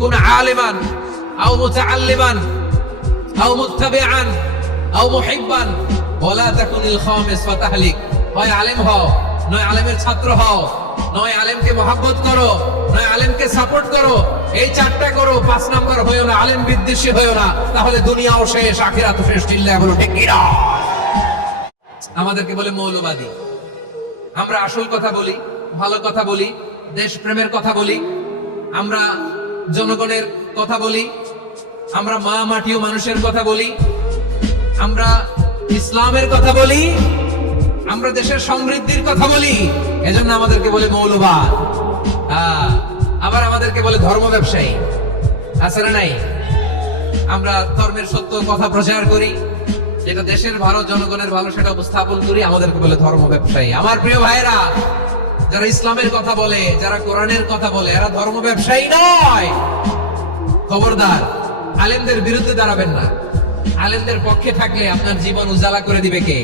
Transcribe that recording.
কুন আলিমান আও মুতাআল্লিমান আও মুত্তাবিআন আও মুহিব্বান ওয়ালা তাকুনিল খামিস ফাতাহলিক। হয় আলেম হও, নয় আলেমের ছাত্র হও, নয় আলেমকে মহব্বত করো, নয় আলেমকে সাপোর্ট করো। এই চারটা করো, 5 নাম্বার হইও না, আলেম বিদ্বেষী হইও না, তাহলে দুনিয়াও শেষ আখিরাতও শেষ। চিল্লায় বলো ঠিক কি না? আমাদেরকে বলে মৌলবাদী। আমরা আসল কথা বলি, ভালো কথা বলি, দেশপ্রেমের কথা বলি, আমরা জনগণের কথা বলি, আমরা মা মাটি ও মানুষের কথা বলি, আমরা ইসলামের কথা বলি, আমরা দেশের সমৃদ্ধির কথা বলি। এজন্য আমাদেরকে বলে মৌলবাদ। আবার আমাদেরকে বলে ধর্ম ব্যবসায়ী। আছে না নাই? আমরা ধর্মের সত্য কথা প্রচার করি, যেটা দেশের ভালো, জনগণের ভালো, সেটা উপস্থাপন করি, আমাদেরকে বলে ধর্ম ব্যবসায়ী। আমার প্রিয় ভাইরা, যারা ইসলামের কথা বলে, যারা কোরআনের কথা বলে, এরা ধর্ম ব্যবসায়ী নয়। খবরদার, আলেমদের বিরুদ্ধে দাঁড়াবেন না। আলেমদের পক্ষে থাকলে আপনার জীবন উজালা করে দিবে কে?